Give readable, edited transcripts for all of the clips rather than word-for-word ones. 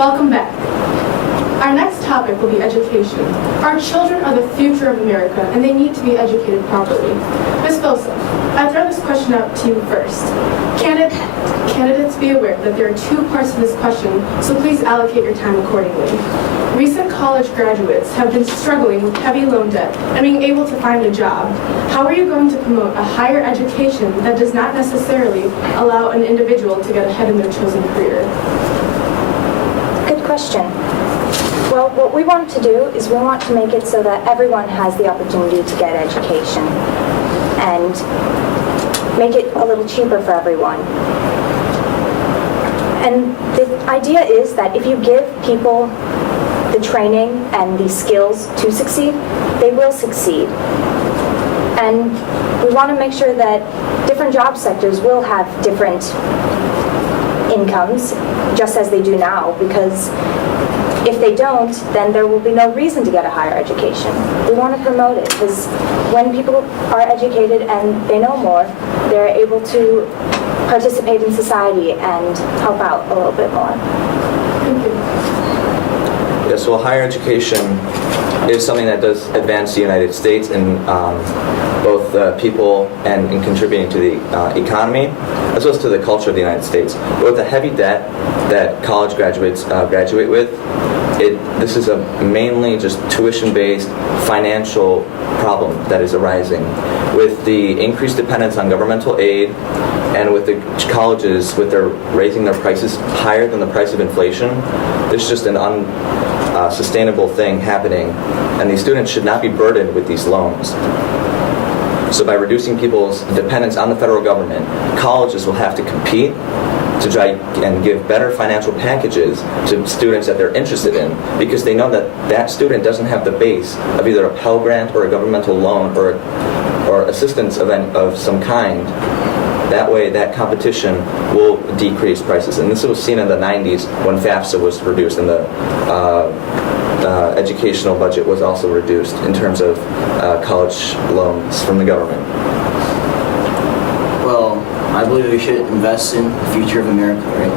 Welcome back. Our next topic will be education. Our children are the future of America, and they need to be educated properly. Ms. Bilson, I throw this question out to you first. Candidates be aware that there are two parts to this question, so please allocate your time accordingly. Recent college graduates have been struggling with heavy loan debt and being able to find a job. How are you going to promote a higher education that does not necessarily allow an individual to get ahead in their chosen career? Good question. Well, what we want to do is we want to make it so that everyone has the opportunity to get education and make it a little cheaper for everyone. And the idea is that if you give people the training and the skills to succeed, they will succeed. And we want to make sure that different job sectors will have different incomes, just as they do now, because if they don't, then there will be no reason to get a higher education. We want to promote it, because when people are educated and they know more, they're able to participate in society and help out a little bit more. Thank you. Yes, well, higher education is something that does advance the United States in both people and in contributing to the economy, as well as to the culture of the United States. But with the heavy debt that college graduates graduate with, this is a mainly just tuition-based financial problem that is arising. With the increased dependence on governmental aid and with the colleges raising their prices higher than the price of inflation, there's just an unsustainable thing happening, and these students should not be burdened with these loans. So by reducing people's dependence on the federal government, colleges will have to compete to try and give better financial packages to students that they're interested in, because they know that that student doesn't have the base of either a Pell Grant or a governmental loan or assistance of some kind. That way, that competition will decrease prices. And this was seen in the 90s when FAFSA was reduced and the educational budget was also reduced in terms of college loans from the government. Well, I believe we should invest in the future of America, right?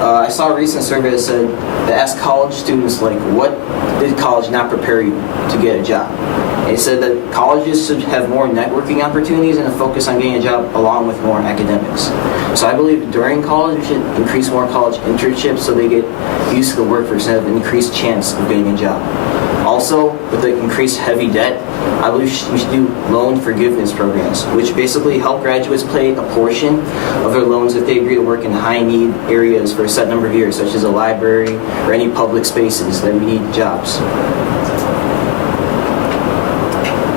I saw a recent survey that said, that asked college students, like, what did college not prepare you to get a job? It said that colleges should have more networking opportunities and a focus on getting a job along with more academics. So I believe during college we should increase more college internships so they get used to the workforce and have an increased chance of getting a job. Also, with the increased heavy debt, I believe we should do loan forgiveness programs, which basically help graduates pay a portion of their loans if they agree to work in high-need areas for a set number of years, such as a library or any public spaces that we need jobs.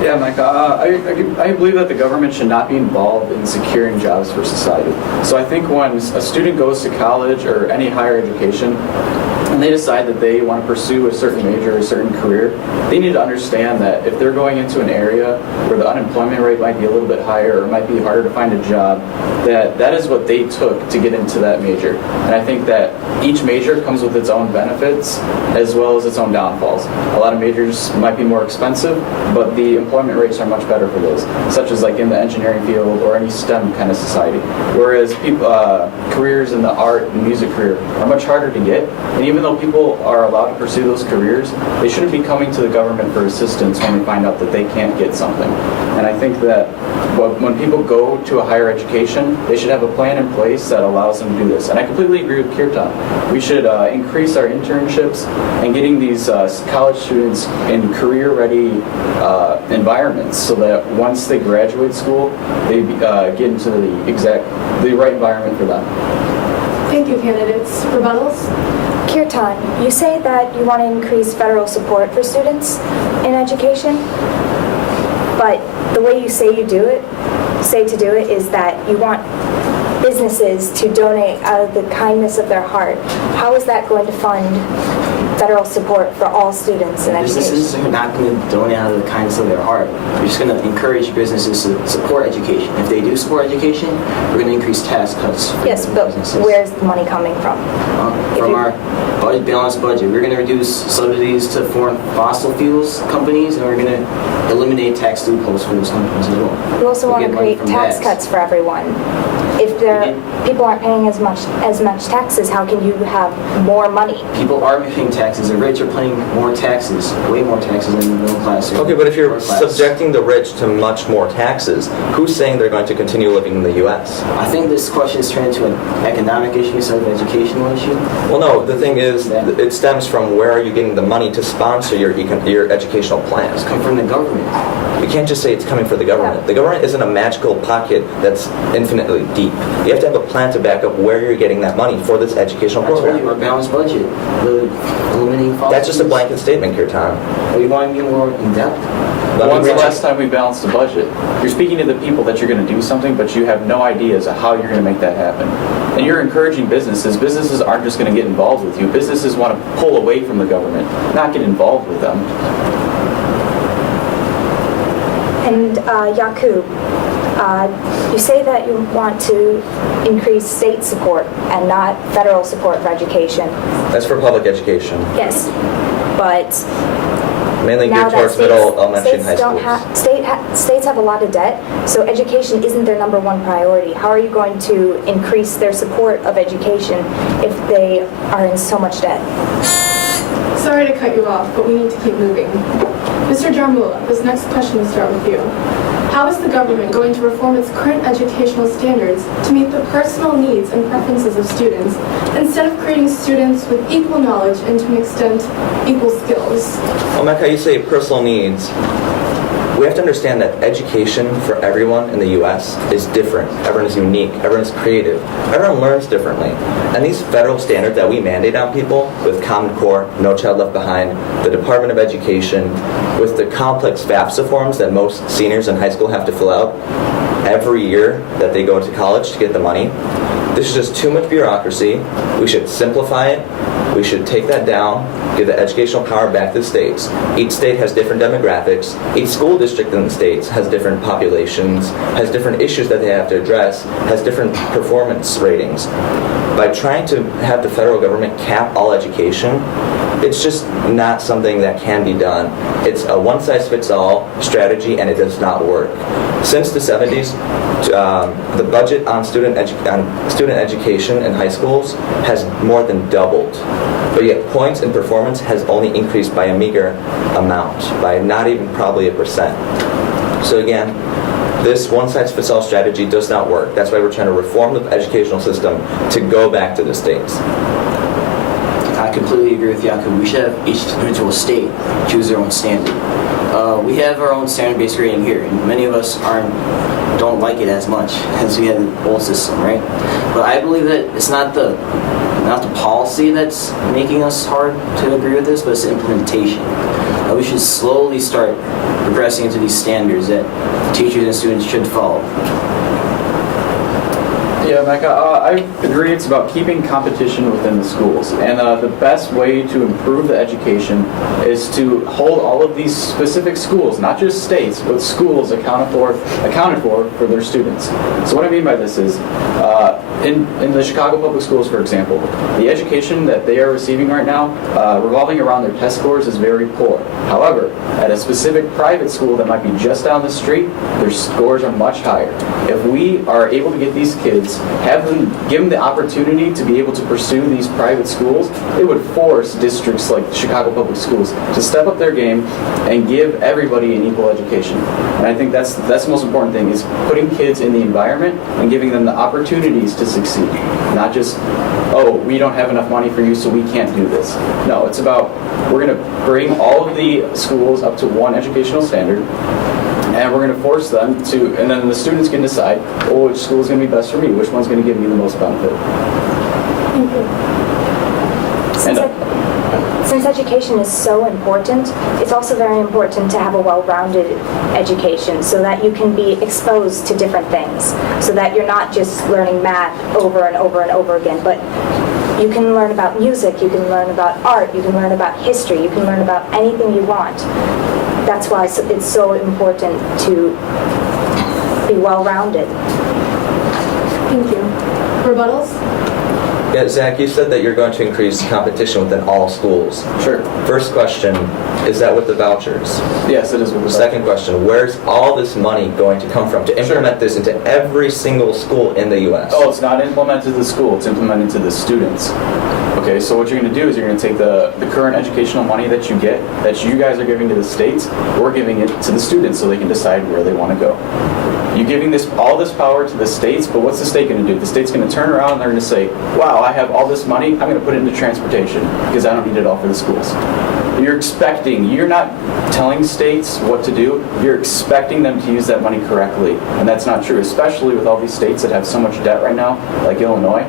Yeah, Mike, I believe that the government should not be involved in securing jobs for society. So I think when a student goes to college or any higher education, and they decide that they want to pursue a certain major or a certain career, they need to understand that if they're going into an area where the unemployment rate might be a little bit higher or it might be harder to find a job, that is what they took to get into that major. And I think that each major comes with its own benefits as well as its own downfalls. A lot of majors might be more expensive, but the employment rates are much better for those, such as like in the engineering field or any STEM kind of society. Whereas careers in the art and music career are much harder to get, and even though people are allowed to pursue those careers, they shouldn't be coming to the government for assistance when they find out that they can't get something. And I think that when people go to a higher education, they should have a plan in place that allows them to do this. And I completely agree with Kirtan. We should increase our internships and getting these college students in career-ready environments so that once they graduate school, they get into the right environment for them. Thank you, candidates. Rebuttals? Kirtan, you say that you want to increase federal support for students in education, but the way you say to do it is that you want businesses to donate out of the kindness of their heart. How is that going to fund federal support for all students in education? Businesses are not going to donate out of the kindness of their heart. We're just going to encourage businesses to support education. If they do support education, we're going to increase tax cuts for Yes, but businesses. where's the money coming from? From our balanced budget. We're going to reduce subsidies to foreign fossil fuels companies, and we're going to eliminate tax loopholes for those companies as well. You also We'll want get to money create from tax tax. cuts for everyone. If people aren't paying as much taxes, how can you have more money? People are paying taxes. The rich are paying more taxes, way more taxes than the middle class. Or Okay, but if you're lower class. subjecting the rich to much more taxes, who's saying they're going to continue living in the U.S.? I think this question is turned into an economic issue instead of an educational issue. Well, no, the thing is, it stems from where are you getting the money to sponsor your educational plans. It's come from the government. You can't just say it's coming for the government. Yeah. The government isn't a magical pocket that's infinitely deep. You have to have a plan to back up where you're getting that money for this educational I told you, program. our balanced budget. Eliminating fossil That's just a fuels. blanket statement here, Tom. Are you going to be more in depth? Let me When's the read you- last time we balanced the budget? You're speaking to the people that you're going to do something, but you have no idea as to how you're going to make that happen. And you're encouraging businesses. Businesses aren't just going to get involved with you. Businesses want to pull away from the government, not get involved with them. And Yakub, you say that you want to increase state support and not federal support for education. That's for public education, Yes, but mainly now geared that towards middle, elementary, and high states don't schools. states have a lot of debt, so education isn't their number one priority. How are you going to increase their support of education if they are in so much debt? Sorry to cut you off, but we need to keep moving. Mr. Jarmula, this next question will start with you. How is the government going to reform its current educational standards to meet the personal needs and preferences of students, instead of creating students with equal knowledge and to an extent, equal skills? Well, Mecca, you say personal needs. We have to understand that education for everyone in the U.S. is different. Everyone is unique. Everyone is creative. Everyone learns differently. And these federal standards that we mandate on people with Common Core, No Child Left Behind, the Department of Education, with the complex FAFSA forms that most seniors in high school have to fill out every year that they go to college to get the money, this is just too much bureaucracy. We should simplify it. We should take that down, give the educational power back to the states. Each state has different demographics. Each school district in the states has different populations, has different issues that they have to address, has different performance ratings. By trying to have the federal government cap all education, it's just not something that can be done. It's a one-size-fits-all strategy, and it does not work. Since the 70s, the budget on student education in high schools has more than doubled. But yet points and performance has only increased by a meager amount, by not even probably 1%. So again, this one-size-fits-all strategy does not work. That's why we're trying to reform the educational system to go back to the states. I completely agree with Yakub. We should have each individual state choose their own standard. We have our own standard-based grading here, and many of us don't like it as much as we had the old system, right? But I believe that it's not the policy that's making us hard to agree with this, but it's the implementation. We should slowly start progressing into these standards that teachers and students should follow. Yeah, Mecca, I agree it's about keeping competition within the schools. And the best way to improve the education is to hold all of these specific schools, not just states, but schools accounted for their students. So what I mean by this is, in the Chicago Public Schools, for example, the education that they are receiving right now, revolving around their test scores, is very poor. However, at a specific private school that might be just down the street, their scores are much higher. If we are able to get these kids, give them the opportunity to be able to pursue these private schools, it would force districts like Chicago Public Schools to step up their game and give everybody an equal education. And I think that's the most important thing, is putting kids in the environment and giving them the opportunities to succeed. Not just, oh, we don't have enough money for you, so we can't do this. No, it's about, we're going to bring all of the schools up to one educational standard, and we're going to force them to, and then the students can decide, oh, which school is going to be best for me, which one's going to give me the most benefit. Thank you. Since education is so important, it's also very important to have a well-rounded education so that you can be exposed to different things, so that you're not just learning math over and over and over again, but you can learn about music, you can learn about art, you can learn about history, you can learn about anything you want. That's why it's so important to be well-rounded. Thank you. Rebuttals? Yeah, Zach, you said that you're going to increase competition within all schools. Sure. First question, is that with the vouchers? Yes, it is with the Second question, where's all this money going to come from to implement this into every single school in the U.S.? Oh, it's not implemented to the school, it's implemented to the students. Okay, so what you're going to do is you're going to take the current educational money that you get, that you guys are giving to the states, we're giving it to the students so they can decide where they want to go. You're giving all this power to the states, but what's the state going to do? The state's going to turn around and they're going to say, wow, I have all this money, I'm going to put it into transportation because I don't need it all for the schools. You're not telling states what to do, you're expecting them to use that money correctly. And that's not true, especially with all these states that have so much debt right now, like Illinois.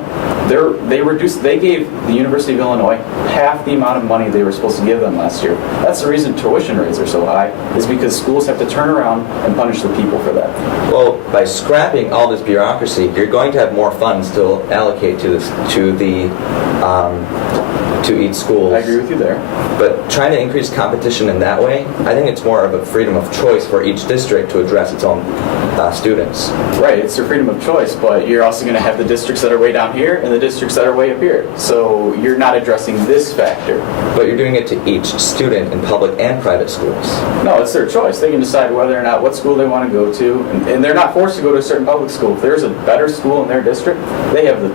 They gave the University of Illinois half the amount of money they were supposed to give them last year. That's the reason tuition rates are so high, is because schools have to turn around and punish the people for that. Well, by scrapping all this bureaucracy, you're going to have more funds to allocate to each school. I agree with you there. But trying to increase competition in that way, I think it's more of a freedom of choice for each district to address its own students. Right, it's their freedom of choice, but you're also going to have the districts that are way down here and the districts that are way up here. So you're not addressing this factor. But you're doing it to each student in public and private schools. No, it's their choice. They can decide whether or not what school they want to go to, and they're not forced to go to a certain public school. If there's a better school in their district, they have the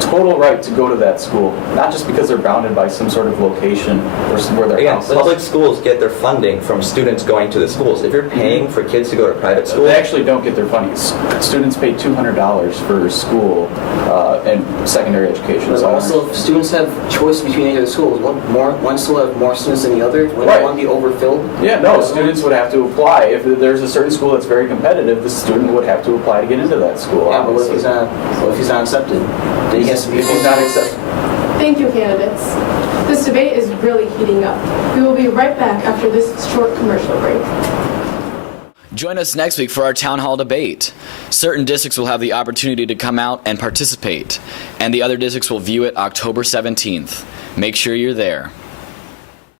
total right to go to that school, not just because they're bounded by some sort of location or where their Again, house is. public schools get their funding from students going to the schools. If you're paying for kids to go to private schools, They actually don't get their funding. Students pay $200 for school and secondary education. But So also, if students have choice between any of the schools, one school have more students than the other, when Right. they want to be overfilled. yeah, no, students would have to apply. If there's a certain school that's very competitive, the student would have to apply to get into that school. Yeah, but what if obviously. he's not accepted? Then he has to be. If he's not accepted. Thank you, candidates. This debate is really heating up. We will be right back after this short commercial break. Join us next week for our town hall debate. Certain districts will have the opportunity to come out and participate, and the other districts will view it October 17th. Make sure you're there.